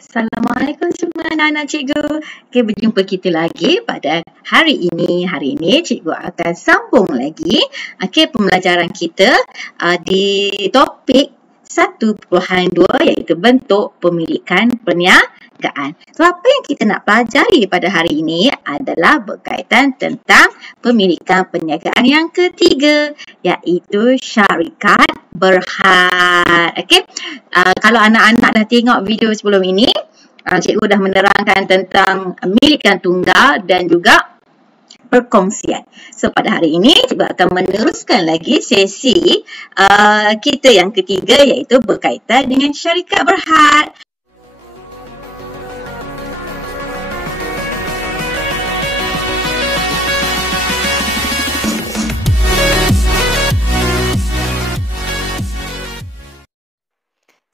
Assalamualaikum semua anak-anak cikgu. Okay, berjumpa kita lagi pada hari ini. Hari ini cikgu akan sambung lagi pembelajaran kita di topik 1.2 iaitu bentuk pemilikan perniagaan. So, apa yang kita nak pelajari pada hari ini adalah berkaitan tentang pemilikan perniagaan yang ketiga iaitu syarikat berhad. Kalau anak-anak dah tengok video sebelum ini, cikgu dah menerangkan tentang milikan tunggal dan juga perkongsian. So, pada hari ini cikgu akan meneruskan lagi sesi kita yang ketiga iaitu berkaitan dengan syarikat berhad.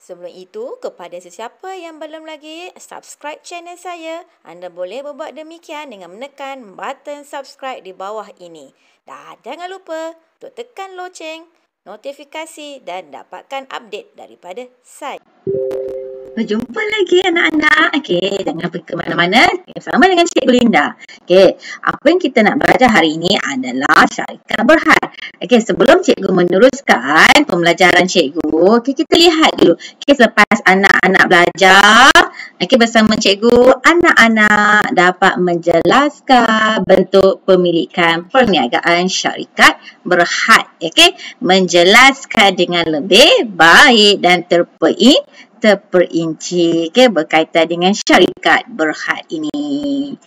Sebelum itu, kepada sesiapa yang belum lagi subscribe channel saya, anda boleh berbuat demikian dengan menekan button subscribe di bawah ini. Dan jangan lupa untuk tekan loceng, notifikasi dan dapatkan update daripada saya. Berjumpa lagi anak-anak. Jangan pergi ke mana-mana. Bersama dengan Cikgu Linda. Apa yang kita nak belajar hari ini adalah syarikat berhad. Sebelum cikgu meneruskan pembelajaran cikgu, kita lihat dulu. Selepas anak-anak belajar, bersama cikgu, anak-anak dapat menjelaskan bentuk pemilikan perniagaan syarikat berhad. Menjelaskan dengan lebih baik dan terperinci berkaitan dengan syarikat berhad ini.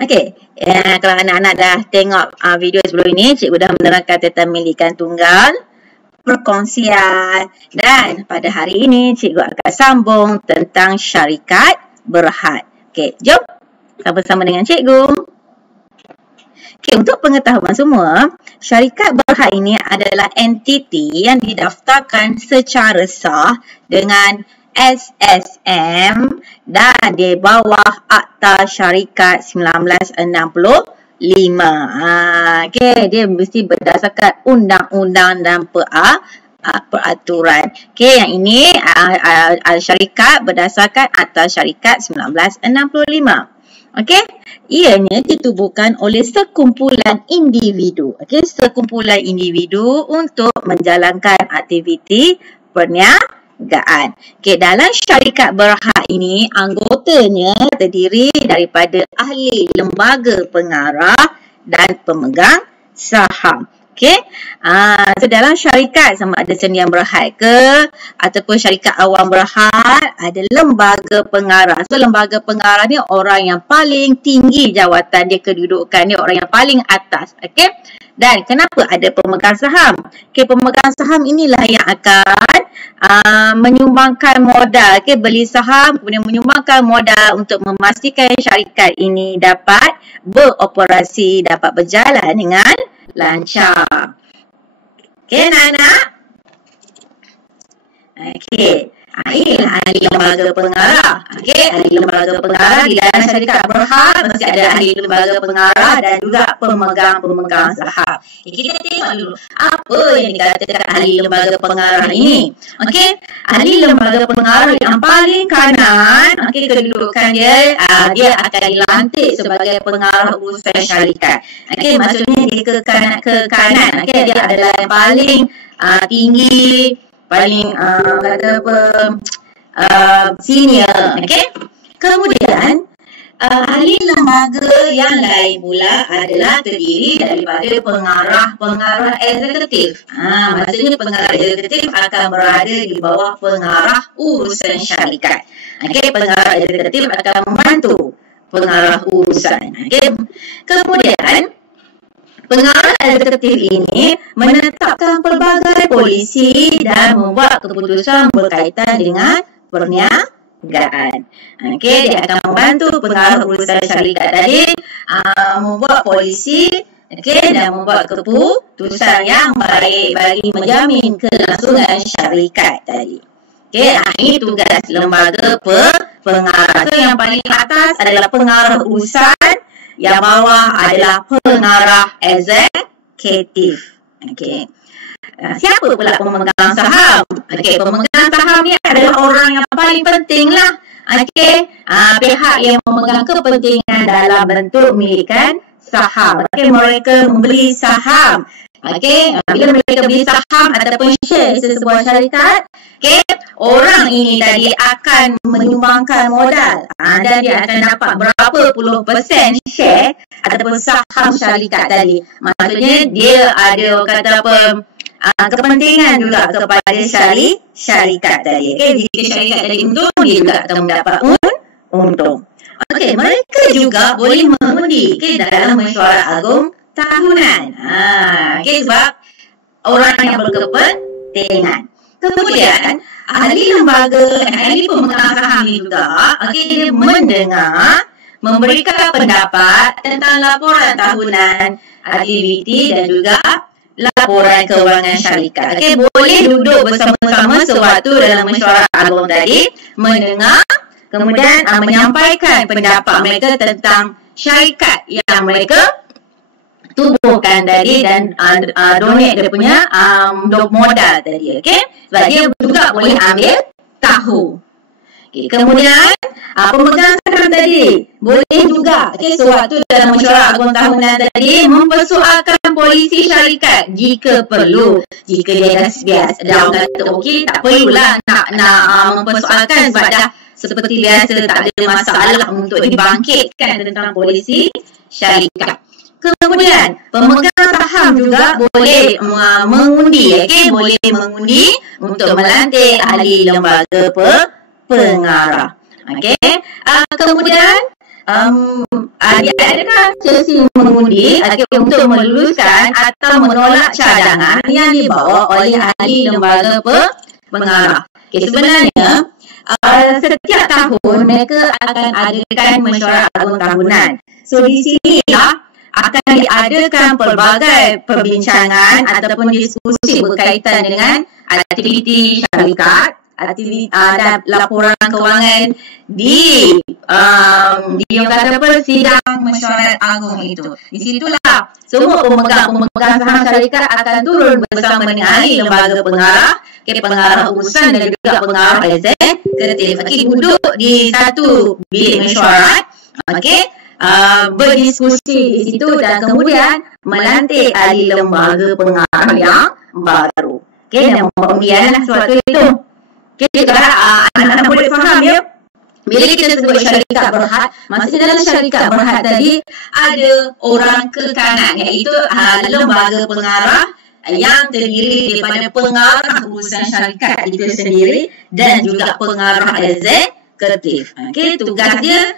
Kalau anak-anak dah tengok video sebelum ini, cikgu dah menerangkan tentang milikan tunggal, perkongsian, dan pada hari ini cikgu akan sambung tentang syarikat berhad. Jom sama-sama dengan cikgu. Untuk pengetahuan semua, syarikat berhad ini adalah entiti yang didaftarkan secara sah dengan SSM dan di bawah Akta Syarikat 1965. Dia mesti berdasarkan undang-undang dan peraturan. Yang ini syarikat berdasarkan Akta Syarikat 1965. Ianya ditubuhkan oleh sekumpulan individu. Sekumpulan individu untuk menjalankan aktiviti perniagaan. Dalam syarikat berhad ini, anggotanya terdiri daripada ahli lembaga pengarah dan pemegang saham. So dalam syarikat, sama ada sendian berhad ke ataupun syarikat awam berhad, ada lembaga pengarah. So lembaga pengarah ni orang yang paling tinggi jawatan dia, kedudukan dia, orang yang paling atas. Dan kenapa ada pemegang saham? Pemegang saham inilah yang akan menyumbangkan modal. Beli saham kemudian menyumbangkan modal untuk memastikan syarikat ini dapat beroperasi, dapat berjalan dengan lancar. Anak-anak? Inilah ahli lembaga pengarah. Ahli lembaga pengarah di dalam syarikat berhad mesti ada ahli lembaga pengarah dan juga pemegang saham. Kita tengok dulu apa yang dikatakan ahli lembaga pengarah ini. Ahli lembaga pengarah yang paling kanan, kedudukan dia, dia akan dilantik sebagai pengarah urusan syarikat. Maksudnya dia ke kanan. Dia adalah yang paling tinggi, paling senior. Kemudian ahli lembaga yang lain pula adalah terdiri daripada pengarah eksekutif. Maksudnya pengarah eksekutif akan berada di bawah pengarah urusan syarikat. Pengarah eksekutif akan membantu pengarah urusan. Kemudian pengarah eksekutif ini menetapkan pelbagai polisi dan membuat keputusan berkaitan dengan perniagaan. Dia akan membantu pengarah urusan syarikat tadi membuat polisi dan membuat keputusan yang baik bagi menjamin kelangsungan syarikat tadi. Ini tugas lembaga pengarah. So, yang paling atas adalah pengarah urusan, yang bawah adalah pengarah eksekutif. Siapa pula pemegang saham? Pemegang saham ni adalah orang yang paling paling penting lah. Okey, pihak yang memegang kepentingan dalam bentuk milikan saham. Okey, mereka membeli saham. Okey, bila mereka beli saham ataupun share sesebuah syarikat, okey, orang ini tadi akan menyumbangkan modal. Dan dia akan dapat berapa puluh persen share ataupun saham syarikat tadi. Maksudnya dia ada kata apa, kepentingan juga kepada syarikat tadi. Okey, jika syarikat tadi untung, dia juga akan mendapat untung. Okey, mereka juga boleh mengundi dalam mesyuarat agung tahunan. Okey, sebab orang yang berkepentingan. Kemudian, ahli lembaga, ahli pemegang saham ni juga, okey, dia mendengar, memberikan pendapat tentang laporan tahunan, aktiviti dan juga laporan kewangan syarikat. Okey, boleh duduk bersama-sama sewaktu dalam mesyuarat agung tadi, mendengar, kemudian menyampaikan pendapat mereka tentang syarikat yang mereka tubuhkan tadi dan donate dia punya modal tadi. Okey, sebab dia juga boleh ambil tahu. Okay, kemudian pemegang saham tadi boleh juga sewaktu dalam mesyuarat agung tahunan tadi mempersoalkan polisi syarikat jika perlu. Jika dia dah kata okey, tak perlulah nak mempersoalkan sebab dah seperti biasa, tak ada masalah untuk dibangkitkan tentang polisi syarikat. Kemudian pemegang saham juga boleh mengundi, boleh mengundi untuk melantik ahli lembaga pengarah. Okey. Kemudian diadakan sesi mengundi untuk meluluskan atau menolak cadangan yang dibawa oleh ahli lembaga pengarah. Okey, sebenarnya setiap tahun mereka akan adakan mesyuarat agung tahunan. So di sinilah akan diadakan pelbagai perbincangan ataupun diskusi berkaitan dengan aktiviti syarikat, dan laporan kewangan di sidang mesyuarat agung itu. Di situlah semua pemegang saham syarikat akan turun bersama dengan ahli lembaga pengarah, pengarah urusan dan juga pengarah eksekutif. Duduk di satu bilik mesyuarat, berdiskusi di situ dan kemudian melantik ahli lembaga pengarah yang baru. Dan pengundian suatu itu. Kalau anak-anak boleh faham ya, bila kita sebut syarikat berhad, maksudnya dalam syarikat berhad tadi ada orang ke kanan, iaitu lembaga pengarah yang terdiri daripada pengarah urusan syarikat itu sendiri dan juga pengarah eksekutif. Tugas dia,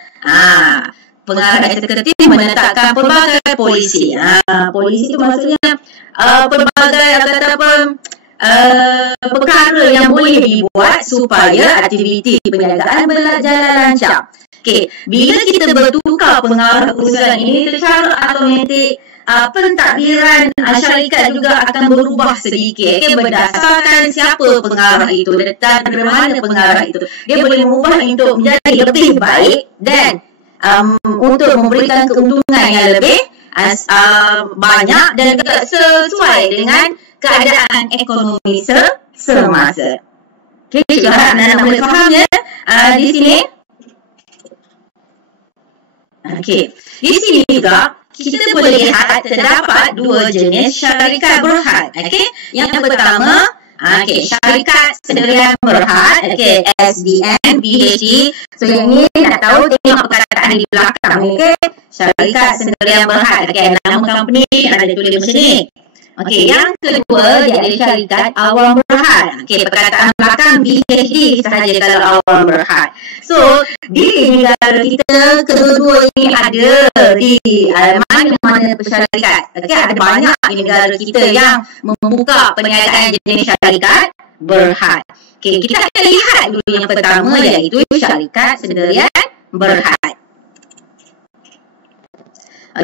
pengarah eksekutif menetapkan pelbagai polisi. Polisi itu maksudnya pelbagai perkara yang boleh dibuat supaya aktiviti perniagaan berjalan lancar. Bila kita bertukar pengarah urusan ini secara automatik, pentadbiran syarikat juga akan berubah sedikit. Berdasarkan siapa pengarah itu dan dari mana pengarah itu. Dia boleh mengubah untuk menjadi lebih baik dan untuk memberikan keuntungan yang lebih banyak dan juga sesuai dengan keadaan ekonomi semasa. Harap anda boleh faham ya di sini. Di sini juga kita boleh lihat terdapat dua jenis syarikat berhad. Yang pertama, syarikat sendirian berhad, SDN, PHD. So yang ini nak tahu, tengok perkataan di belakang. Syarikat sendirian berhad. Nama company ada tulis macam ni. Yang kedua, dia ada syarikat awam berhad. Perkataan belakang PHD sahaja kalau awam berhad. So, di negara kita, kedua-dua ini ada di mana-mana syarikat. Ada banyak di negara kita yang membuka perniagaan jenis syarikat berhad. Kita akan lihat dulu yang pertama, iaitu syarikat sendirian berhad.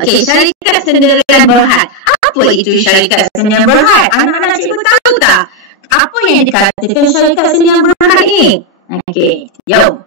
Syarikat sendirian berhad. Apa itu syarikat sendirian berhad? Anak-anak cikgu tahu tak? Apa yang dikatakan syarikat sendirian berhad ni? Jom.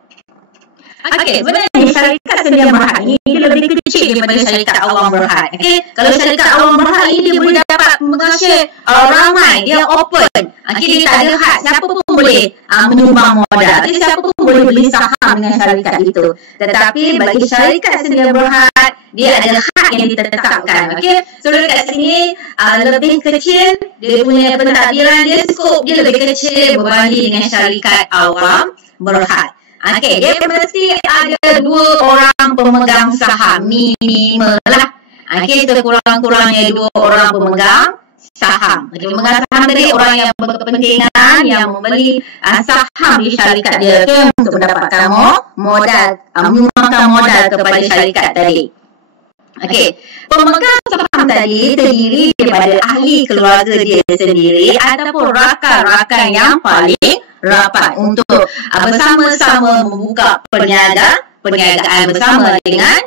Sebenarnya syarikat sendirian berhad ni dia lebih kecil daripada syarikat awam berhad. Kalau syarikat awam berhad ni dia boleh dapat pemegang share ramai, dia open. Dia tak ada had, siapa pun boleh menyumbang modal. Siapa pun boleh beli saham dengan syarikat itu. Tetapi bagi syarikat sedia berhad, dia ada had yang ditetapkan. Okey, so dekat sini lebih kecil, dia punya pentadbiran dia, skop dia lebih kecil berbanding dengan syarikat awam berhad. Okey, dia mesti ada 2 orang pemegang saham minimal lah. Okey, sekurang-kurangnya 2 orang pemegang saham. Pemegang saham tadi orang yang berkepentingan yang membeli saham di syarikat dia, okay, untuk mendapatkan modal, menyumbangkan modal kepada syarikat tadi. Okey, pemegang saham tadi terdiri daripada ahli keluarga dia sendiri ataupun rakan-rakan yang paling rapat untuk bersama-sama membuka perniagaan bersama dengan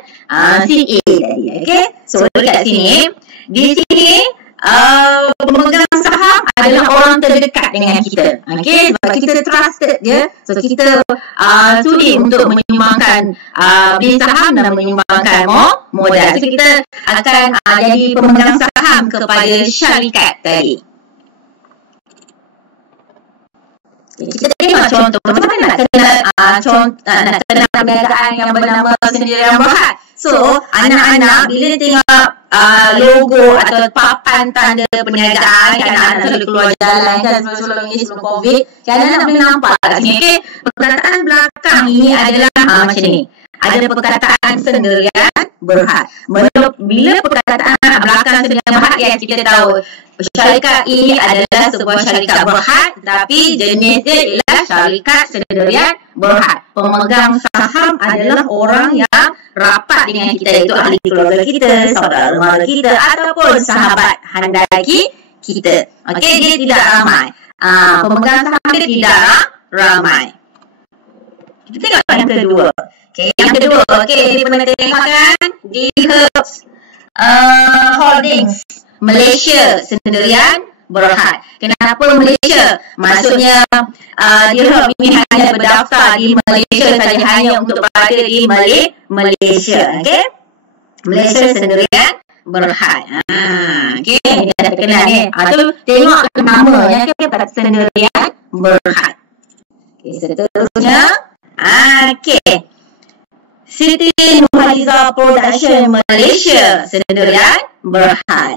si A tadi. Okey, so dekat sini, di sini pemegang saham adalah orang terdekat dengan kita. Okey, sebab kita trusted dia, so kita sudi untuk menyumbangkan beli saham dan menyumbangkan modal. So kita akan jadi pemegang saham kepada syarikat tadi. Kita tengok contoh macam mana nak kenal perniagaan yang bernama Sendirian Berhad. So, anak-anak bila tengok logo atau papan tanda perniagaan, anak-anak selalu keluar jalan kan sebelum ini, sebelum COVID, anak-anak boleh nampak kat sini. Okay? Perkataan belakang ini adalah macam ni. Ada perkataan Sendirian Berhad. Bila perkataan belakang Sendirian Berhad, ya kita tahu syarikat ini adalah sebuah syarikat berhad, tapi jenis dia ialah syarikat Sendirian Berhad. Pemegang saham adalah orang yang rapat dengan kita, iaitu ahli keluarga kita, saudara mara kita ataupun sahabat handai kita. Okey, dia tidak ramai. Pemegang saham dia tidak ramai. Kita tengok yang kedua. Okey, yang kedua, okey, dia pernah tengok kan di Herbs Holdings Malaysia Sendirian Berhad. Kenapa Malaysia? Maksudnya Dirham ini hanya berdaftar di Malaysia saja, hanya untuk berada di Malaysia. Okey, Malaysia Sendirian Berhad. Okey, ini dah terkenal ni. Tu tengok namanya, okey, Sendirian Berhad. Okey, seterusnya okey, Siti Nurhaliza Production Malaysia Sendirian Berhad.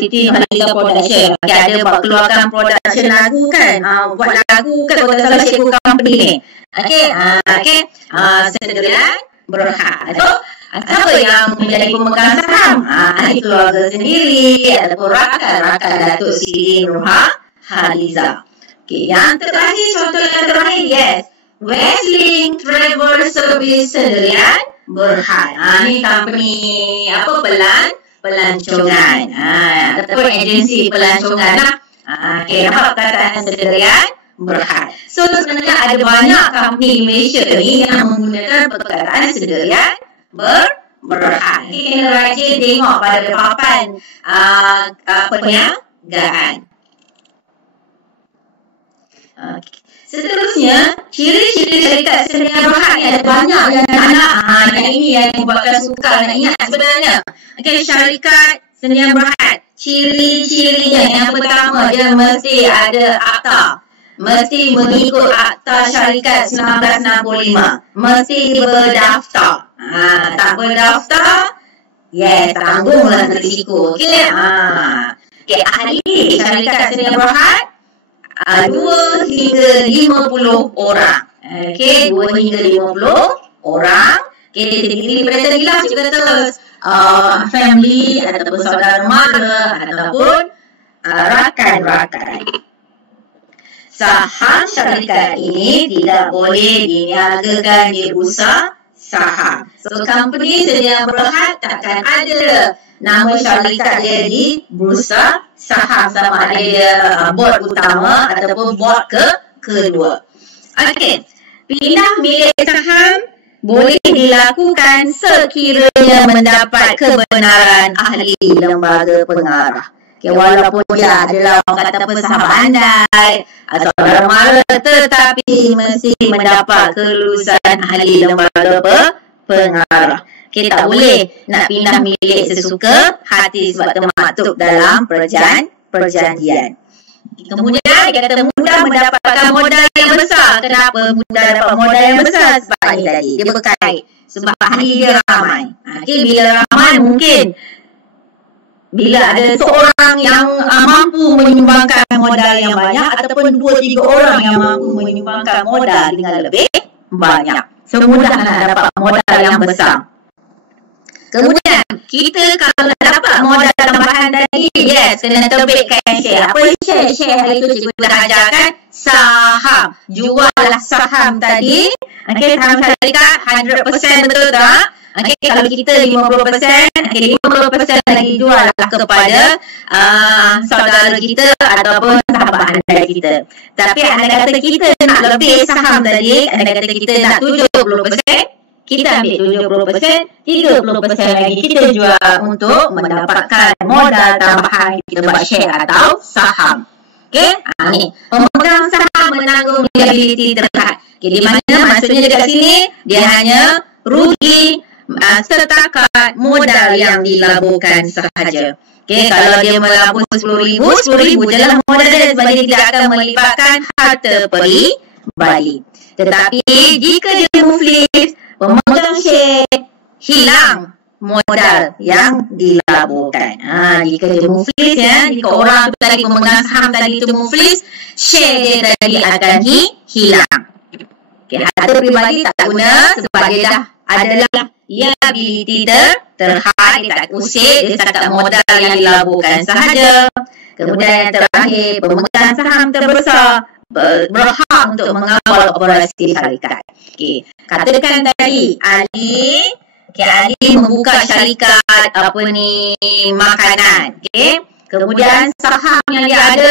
Siti Nurhaliza Production. Okay, ada buat keluarkan production lagu kan. Buat lagu kan, kalau tak salah cikgu company ni. Okey, Sendirian Berhad. So, siapa yang menjadi pemegang saham? Ahli keluarga sendiri ataupun rakan-rakan Datuk Siti Nurhaliza. Okey, yang terakhir, contoh yang terakhir, yes, Westlink Travel Service Sendirian Berhad. Ni company pelancongan. Ataupun agensi pelancongan lah. Okey, nampak perkataan Sendirian Berhad. So sebenarnya ada banyak company di Malaysia ni yang menggunakan perkataan Sendirian Berhad. Kena rajin tengok pada papan perniagaan. Okey. Seterusnya, ciri-ciri syarikat Sendirian Berhad ni ada banyak yang anak-anak. Yang ini yang membuatkan sukar nak ingat sebenarnya. Okey, syarikat Sendirian Berhad, ciri-cirinya yang pertama, dia mesti ada akta. Mesti mengikut akta syarikat 1965. Mesti berdaftar. Tak berdaftar, yes, tanggunglah risiko. Okey, ahli syarikat Sendirian Berhad 2 hingga 50 orang. Okey, 2 hingga 50 orang. Okey, dia terdiri daripada tadi lah kita kata family ataupun saudara mara ataupun rakan-rakan. Saham syarikat ini tidak boleh diniagakan di bursa saham. So, company Sendirian Berhad takkan ada nama syarikat dia di bursa saham, sama ada dia board utama ataupun board kedua. Okey, pindah milik saham boleh dilakukan sekiranya mendapat kebenaran ahli lembaga pengarah. Okay, walaupun dia adalah orang kata sahabat andai atau saudara mara, tetapi mesti mendapat kelulusan ahli lembaga pengarah. Okay, tak boleh nak pindah milik sesuka hati sebab termaktub dalam perjanjian. Kemudian dia kata mudah mendapatkan modal yang besar. Kenapa mudah dapat modal yang besar? Sebab ni tadi, dia berkait. Sebab ahli dia ramai. Okay, bila ramai mungkin bila ada seorang yang mampu menyumbangkan modal yang banyak ataupun 2-3 orang yang mampu menyumbangkan modal dengan lebih banyak. Semudah nak dapat modal yang besar. Kemudian, kita kalau dapat modal tambahan tadi, yes, kena terbitkan share. Apa share? Share hari tu cikgu dah ajarkan saham. Juallah saham tadi. Okay, saham syarikat 100% betul tak? Okay, kalau kita 50%, okay, 50% lagi jual lah kepada saudara kita ataupun sahabat anda kita. Tapi anda kata kita nak lebih saham tadi, anda kata kita nak 70%, kita ambil 70%, 30% lagi kita jual untuk mendapatkan modal tambahan kita buat share atau saham. Okay, ni pemegang saham menanggung liability terhad. Okay, di mana maksudnya dekat sini dia hanya rugi setakat modal yang dilaburkan sahaja. Okay, kalau dia melabur 10,000, 10,000 je lah modal dia sebab dia tidak akan melibatkan harta peribadi. Tetapi jika dia muflis, pemegang share hilang modal yang dilaburkan. Jika dia muflis ya, jika orang tu tadi pemegang saham tadi tu muflis, share dia tadi akan hilang. Okay, harta peribadi tak guna sebab dia dah adalah liability terhad, dia tak kusik, dia setakat modal yang dilaburkan sahaja. Kemudian yang terakhir, pemegang saham terbesar berhak untuk mengawal operasi syarikat. Okay, katakan tadi Ali membuka syarikat makanan. Okay, kemudian saham yang dia ada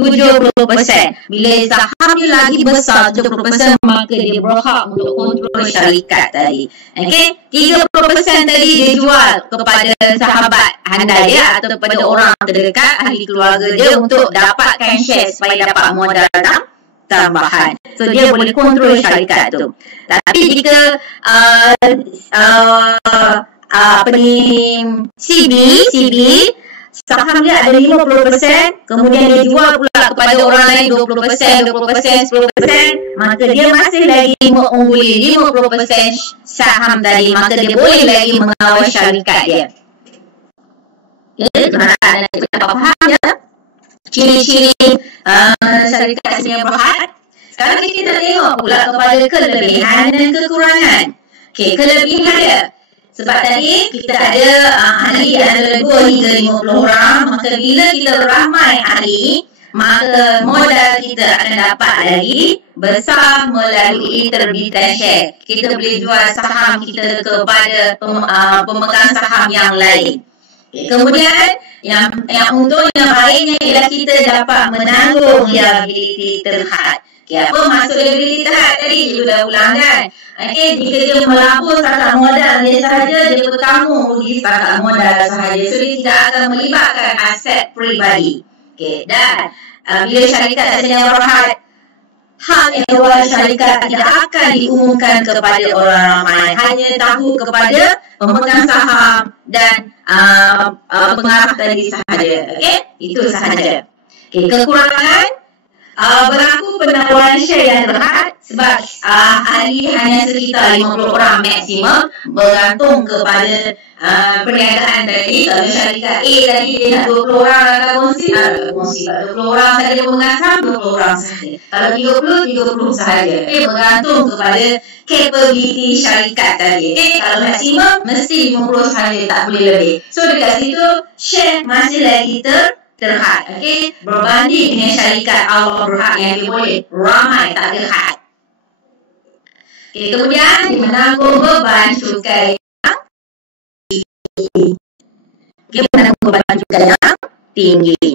70%. Bila saham dia lagi besar 70%, maka dia berhak untuk kontrol syarikat tadi. Okay, 30% tadi dia jual kepada sahabat anda ya, atau kepada orang terdekat, ahli keluarga dia untuk dapatkan share supaya dapat modal tambahan. So dia boleh kontrol syarikat tu. Tapi jika CB saham dia ada 50%, kemudian dia jual pula kepada orang lain 20%, 10%, maka dia masih lagi mengungguli 50% saham tadi, maka dia boleh lagi mengawal syarikat dia. Okay, terima kasih anda dapat faham ya ciri-ciri syarikat sedia berhad. Sekarang kita tengok pula kepada kelebihan dan kekurangan. Okay, kelebihan dia, sebab tadi kita ada ahli adalah 2 hingga 50 orang, maka bila kita ramai ahli, maka modal kita akan dapat lagi besar melalui terbitan share. Kita boleh jual saham kita kepada pemegang saham yang lain. Okay, kemudian yang untuk yang lainnya ialah kita dapat menanggung liability terhad. Okay, apa maksud liability terhad tadi? Cikgu dah ulang kan. Okay, jika dia melabur setakat modal dia sahaja, dia bertanggung rugi setakat modal sahaja. So dia tidak akan melibatkan aset peribadi. Okay, dan bila syarikat tak sedia berhad, hak ehwal syarikat tidak akan diumumkan kepada orang ramai, hanya tahu kepada pemegang saham dan pengarah tadi sahaja. Okay, itu sahaja. Okay, kekurangan berlaku penawaran share yang terhad sebab ahli hanya sekitar 50 orang maksimum, bergantung kepada perniagaan tadi. Kalau syarikat A tadi dia nak 20 orang akan kongsi 20 orang sahaja pemegang saham, 20 orang sahaja. Kalau 30 sahaja. Okay, bergantung kepada capability syarikat tadi. Okay, kalau maksimum mesti 50 sahaja, tak boleh lebih. So dekat situ share masih lagi terhad. Okay, berbanding dengan syarikat Allah berhad yang dia boleh ramai tak ada had. Okay, kemudian dia menanggung beban cukai yang tinggi. Okay, menanggung beban cukai yang tinggi.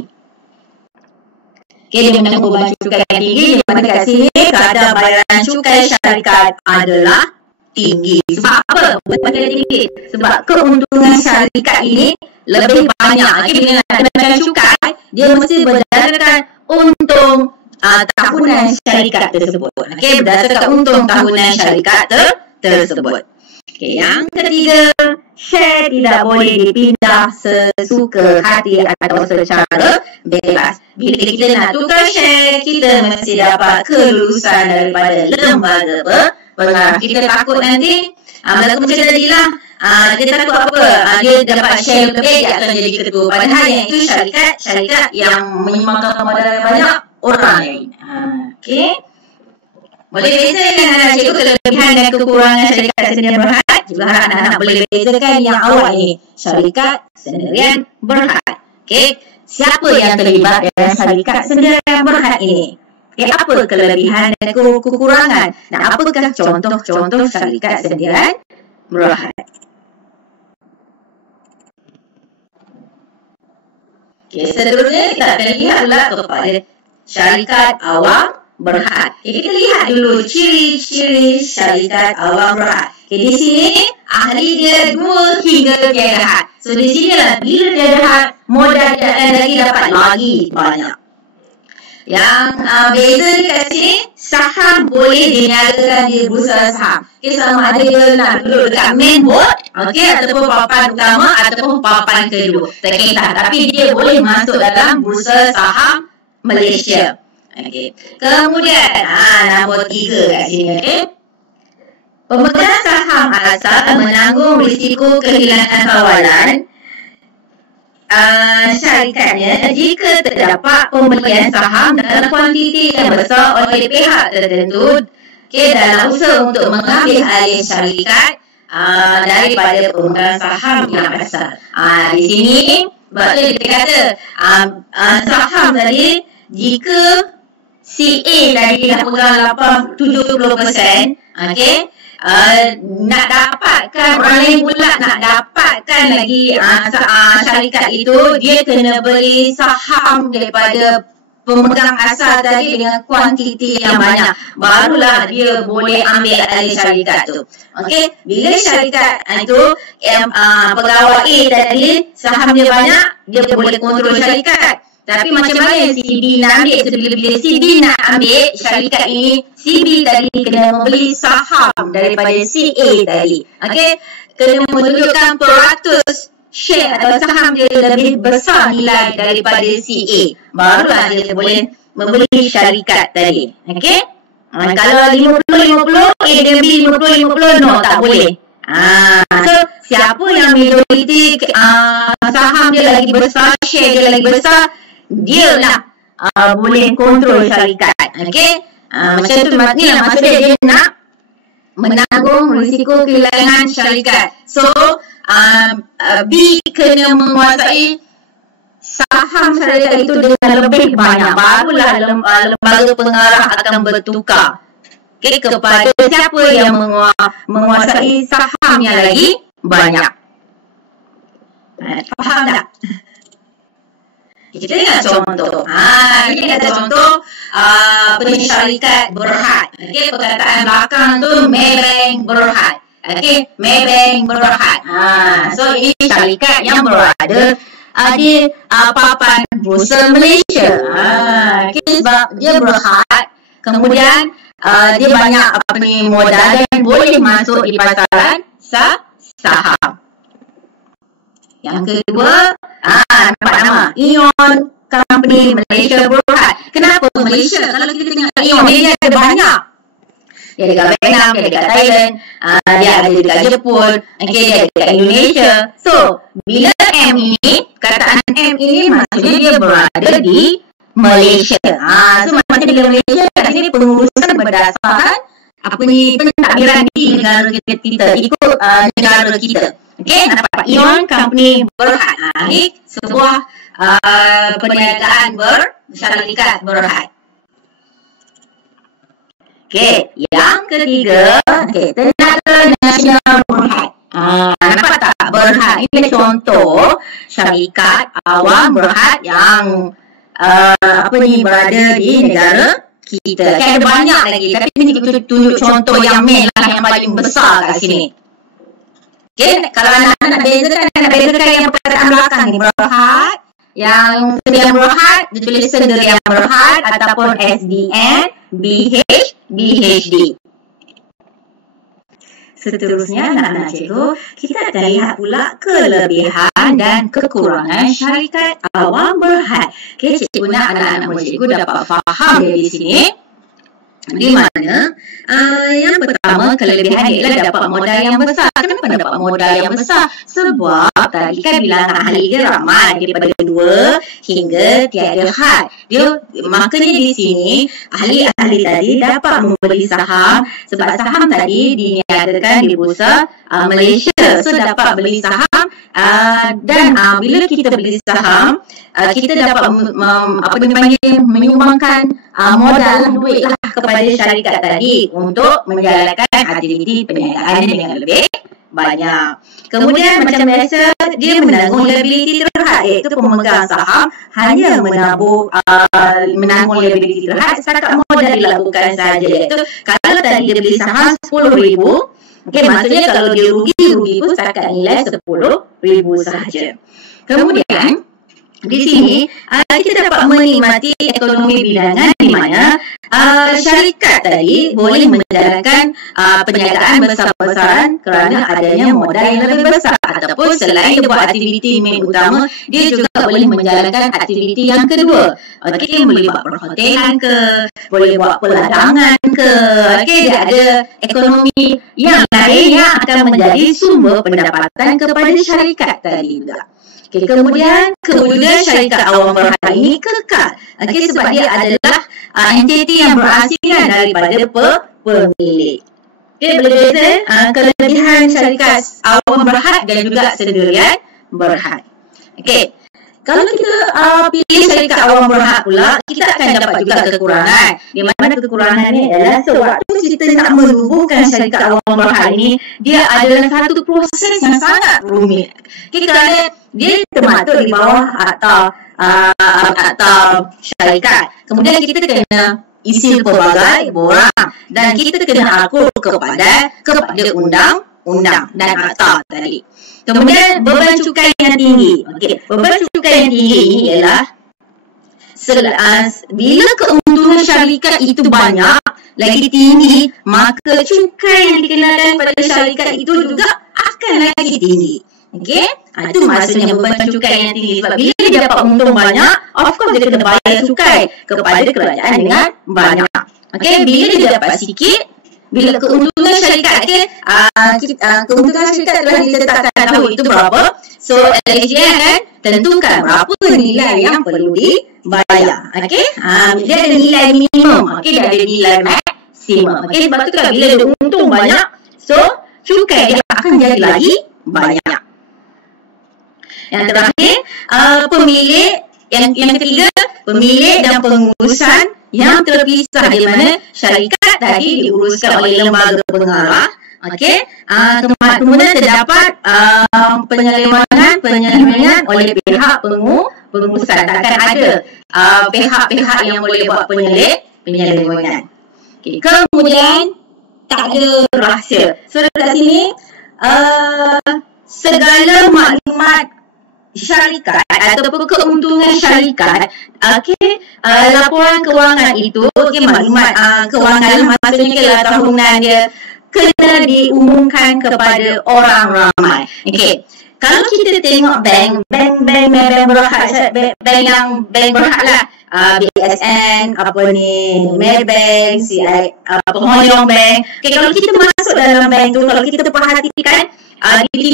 Okay, dia menanggung beban cukai yang tinggi, di mana kat sini kadar bayaran cukai syarikat adalah tinggi. Sebab apa? Beban tinggi. Sebab keuntungan syarikat ini lebih banyak. Okay, bila nak kenakan cukai, dia mesti berdasarkan untung tahunan syarikat tersebut. Okay, berdasarkan untung tahunan syarikat tersebut. Okey, yang ketiga, share tidak boleh dipindah sesuka hati atau secara bebas. Bila kita nak tukar share, kita mesti dapat kelulusan daripada lembaga pengarah. Kita takut nanti, berlaku macam tadi lah, kita takut apa? Dia dapat share lebih, dia akan jadi ketua. Padahal yang itu syarikat yang menyumbangkan modal banyak orang lain. Okey. Boleh bezakan anak cikgu kelebihan dan kekurangan syarikat sendirian berhad. Juga harap anak-anak boleh bezakan yang awal ini. Syarikat sendirian berhad. Okey. Siapa yang terlibat dalam syarikat sendirian berhad ini? Okey, apa kelebihan dan kekurangan? Dan apakah contoh-contoh syarikat sendirian berhad? Okey, seterusnya kita akan lihatlah kepada syarikat awam berhad. Okay, kita lihat dulu ciri-ciri syarikat awam berhad. Okay, di sini ahli dia 2 hingga tiada had. So di sini lah bila tiada had, modal lagi dapat lagi banyak. Yang beza dekat sini, saham boleh diniagakan di bursa saham. Okay, sama ada dia nak duduk dekat main board, okay, ataupun papan utama ataupun papan kedua. Terkisah, tapi dia boleh masuk dalam bursa saham Malaysia. Okay. Kemudian, nombor 3 kat sini. Okay. Pemegang saham asal menanggung risiko kehilangan kawalan syarikatnya jika terdapat pembelian saham dalam kuantiti yang besar oleh pihak tertentu, okay, dalam usaha untuk mengambil alih syarikat daripada pemegang saham yang asal. Di sini, sebab tu kita kata saham tadi, jika CA tadi dah pegang 70%, okay, nak dapatkan orang lain pula nak dapatkan lagi syarikat itu, dia kena beli saham daripada pemegang asal tadi dengan kuantiti yang banyak, barulah dia boleh ambil alih syarikat tu. Okey, bila syarikat itu pegawai A tadi saham dia banyak, dia boleh kontrol syarikat. Tapi macam mana CB nak ambil? So, bila CB nak ambil syarikat ini, CB tadi kena membeli saham daripada CA tadi. Okey, kena menunjukkan peratus share atau saham dia lebih besar nilai daripada CA. Barulah dia boleh membeli syarikat tadi. Okey, kalau 50-50, A dan B 50-50, no, tak boleh. So, siapa yang majoriti saham dia lagi besar, share dia lagi besar, dia lah boleh kontrol syarikat. Okey, macam tu maksudnya dia nak menanggung risiko kehilangan syarikat. So B kena menguasai saham syarikat itu dengan lebih banyak, barulah lembaga pengarah akan bertukar, okay, kepada siapa yang menguasai saham yang lagi banyak. Faham tak? Kita lihat contoh. Ini ada contoh syarikat berhad. Okey, perkataan belakang tu Maybank berhad. Okey, Maybank berhad. So ini syarikat yang berada di papan bursa Malaysia. Okey, sebab dia berhad, kemudian dia banyak modal dan boleh masuk di pasaran saham. Yang kedua, nampak nama Ion Company Malaysia berhad. Kenapa Malaysia? Kalau kita tengok Ion, dia ada banyak. Dia ada kat Vietnam, dia ada kat Thailand, dia ada dekat Jepun, okay, dia ada dekat Indonesia. So, bila M ini, kataan M ini maksudnya dia berada di Malaysia. So, maksudnya bila Malaysia, kat sini pengurusan berdasarkan pentadbiran di negara kita, ikut negara kita. Okey, nampak Ion Company berhad. Ini sebuah perniagaan syarikat berhad. Okey, yang ketiga, Tenaga Nasional berhad. Nampak tak berhad? Ini contoh syarikat awam berhad yang berada di negara kita. Ada banyak lagi, tapi ini tunjuk contoh yang main lah, yang paling besar kat sini. Okay, kalau anak-anak nak bezakan yang perkataan belakang ni, berhad, yang sendirian berhad, ditulis sendirian berhad ataupun SDN, BH, BHD. seterusnya anak-anak cikgu, kita akan lihat pula kelebihan dan kekurangan syarikat awam berhad. Okey, cikgu nak anak-anak cikgu dapat faham dari sini. Di mana yang pertama kelebihan ialah dapat modal yang besar. Kenapa dapat modal yang besar? Sebab tadi kan bilangan ahli dia ramai daripada 2 hingga tiada had. Makanya di sini ahli-ahli tadi dapat membeli saham sebab saham tadi diniagakan di Bursa Malaysia. So dapat beli saham dan bila kita beli saham kita dapat menyumbangkan modal duit lah kepada syarikat tadi untuk menjalankan aktiviti perniagaan dengan lebih banyak. Kemudian macam biasa dia menanggung liability terhad, iaitu pemegang saham hanya menanggung liability terhad setakat modal dilakukan sahaja, iaitu kalau tadi dia beli saham RM10,000, okey, maksudnya kalau dia rugi pun setakat nilai RM10,000 sahaja. Kemudian di sini kita dapat menikmati ekonomi bilangan di mana syarikat tadi boleh menjalankan perniagaan besar-besaran kerana adanya modal yang lebih besar, ataupun selain dia buat aktiviti main utama, dia juga boleh menjalankan aktiviti yang kedua. Okey, boleh buat perhotelan ke, boleh buat peladangan ke. Okey, dia ada ekonomi yang lain yang akan menjadi sumber pendapatan kepada syarikat tadi juga. Okay, kemudian kewujudan syarikat awam berhad ini kekal. Okay, sebab dia adalah entiti yang berasingkan daripada pemilik. Okay, berbeza kelebihan syarikat awam berhad dan juga sendirian berhad. Okay, kalau kita pilih syarikat awam berhad pula, kita akan dapat juga kekurangan. Di mana kekurangannya adalah sewaktu kita nak menubuhkan syarikat awam berhad ini, dia adalah satu proses yang sangat rumit. Okay, kerana dia termaktub di bawah atau syarikat. Kemudian kita kena isi pelbagai borang dan kita kena akur kepada undang-undang dan akta tadi. Kemudian beban cukai yang tinggi. Okey, beban cukai yang tinggi ini ialah bila keuntungan syarikat itu banyak lagi tinggi, maka cukai yang dikenakan pada syarikat itu juga akan lagi tinggi. Okey, itu maksudnya beban cukai yang tinggi. Sebab bila dia dapat untung banyak, of course dia kena bayar cukai kepada kerajaan dengan banyak. Okey, bila dia dapat sikit, bila keuntungan syarikat keuntungan syarikat telah ditetapkan tahun itu berapa, so LHDN akan tentukan berapa nilai yang perlu dibayar. Okey, dia ada nilai minimum, okey, dia ada nilai maksimum. Okey, sebab tu kan bila dia untung banyak, so cukai dia akan jadi lagi banyak. Yang terakhir, pemilik yang ketiga, pemilik dan pengurusan yang terpisah, di mana syarikat tadi diuruskan oleh lembaga pengarah. Okey, kemudian terdapat penyelewengan oleh pihak pengurusan. Takkan ada pihak-pihak yang boleh buat penyelewengan. Okey, kemudian tak ada rahsia. So dekat sini segala maklumat syarikat ataupun keuntungan syarikat, okey, laporan kewangan itu, okey, maklumat kewangan maksudnya kalau tahunan dia kena diumumkan kepada orang ramai. Okey, kalau kita tengok bank berhad, bank berhad lah, BSN, Maybank, Penghojong Bank. Okey, kalau kita masuk dalam bank tu, kalau kita perhatikan di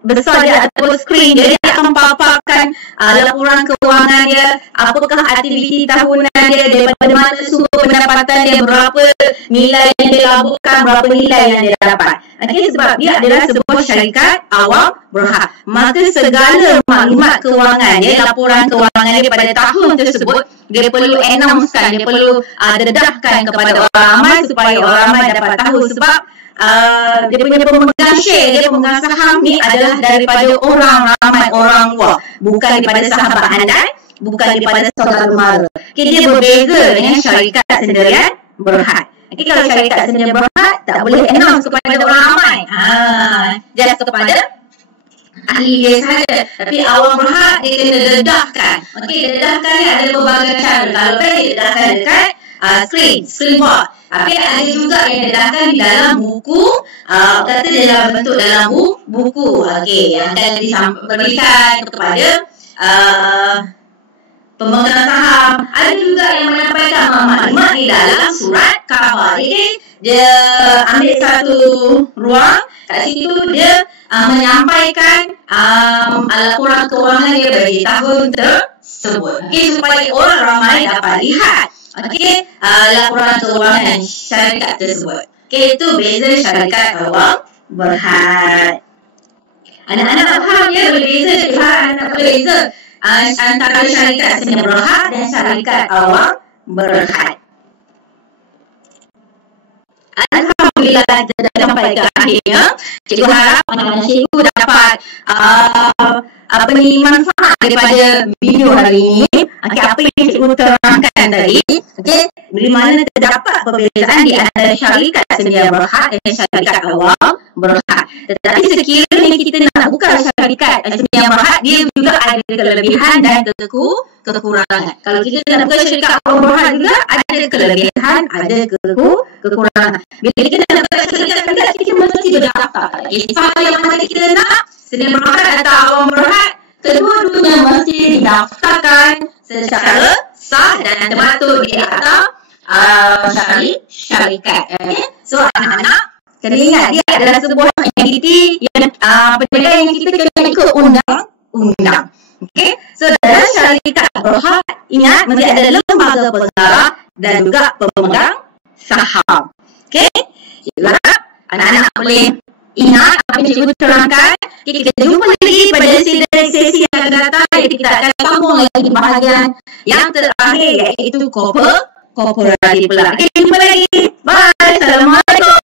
besar dia ataupun skrin dia akan paparkan laporan kewangan dia, apakah aktiviti tahunan dia, daripada mana sumber pendapatan dia, berapa nilai yang dia laburkan, berapa nilai yang dia dapat. Okey, sebab dia adalah sebuah syarikat awam berhad, maka segala maklumat kewangan dia, laporan kewangan dia pada tahun tersebut, dia perlu announcekan, dia perlu dedahkan kepada orang ramai supaya orang ramai dapat tahu. Sebab dia punya pemegang share, dia pemegang saham ni adalah daripada orang ramai, orang luar, bukan daripada sahabat handai, bukan daripada saudara mara. Okay, dia berbeza dengan syarikat sendirian berhad. Okay, kalau syarikat sendirian berhad tak boleh announce kepada orang ramai, just kepada ahli dia sahaja. Tapi awam berhad dia kena dedahkan. Okey, dedahkan ni ada berbagai cara. Kalau dia dedahkan dekat screen board. Tapi ada juga yang didedahkan di dalam buku, kata dalam bentuk dalam buku. Okey, yang akan diberikan kepada pemegang saham. Ada juga yang menyampaikan maklumat di dalam surat khabar. Jadi dia ambil satu ruang, kat situ dia menyampaikan laporan kewangan dia bagi tahun tersebut. Okey, supaya orang ramai dapat lihat. Okey, laporan kewangan syarikat tersebut. Okey, itu beza syarikat awam berhad. Anak-anak faham ya, berbeza berbeza antara syarikat sedia berhad dan syarikat awam berhad. Alhamdulillah kita dah sampai ke akhirnya. Cikgu harap anak-anak cikgu dapat manfaat daripada video hari ini. Okey, apa yang cikgu terangkan tadi, okey, di mana terdapat perbezaan di antara syarikat sedia berhad dan syarikat awam berhad. Tetapi sekiranya kita nak buka syarikat sedia berhad, dia juga ada kelebihan dan kekurangan. Kalau kita nak buka syarikat awam berhad juga ada kelebihan, ada kekurangan. Bila kita nak buka syarikat, kita mesti berdaftar. Siapa yang mana kita nak, sedia berhad atau awam berhad, kedua-duanya mesti didaftarkan secara sah dan termaktub di atas syarikat. So anak-anak kena ingat, dia adalah sebuah entiti yang perniagaan yang kita kena ikut undang-undang. Okey, so dalam syarikat berhad, ingat mesti ada lembaga pengarah dan juga pemegang saham. Okey, cikgu harap anak-anak boleh ingat apa yang cikgu terangkan. Kita jumpa lagi pada sesi yang akan datang. Jadi kita akan sambung lagi bahagian yang terakhir, iaitu kooperatif pula. Okey, jumpa lagi. Bye. Assalamualaikum.